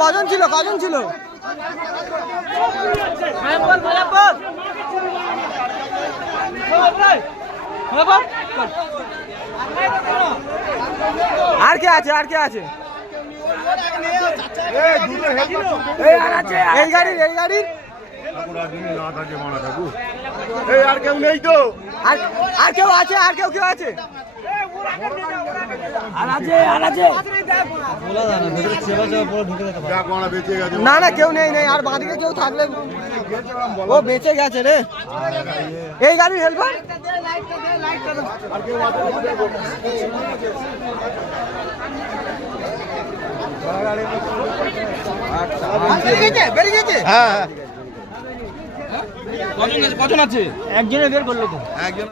কজন ছিল কজন ছিল? আর কে আছে আর কে আছে? এই গাড়ির আর কেউ নেই তো? আর কেউ আছে? আর কেউ আছে? না না কেউ নেই নেই। আর বাঁদিকে কেউ থাকলে ও বেঁচে গেছে রে। এই গাড়ির হেল্পার বেরিয়ে গেছে। হ্যাঁ কজন আছে? একজনে বের করলো তো।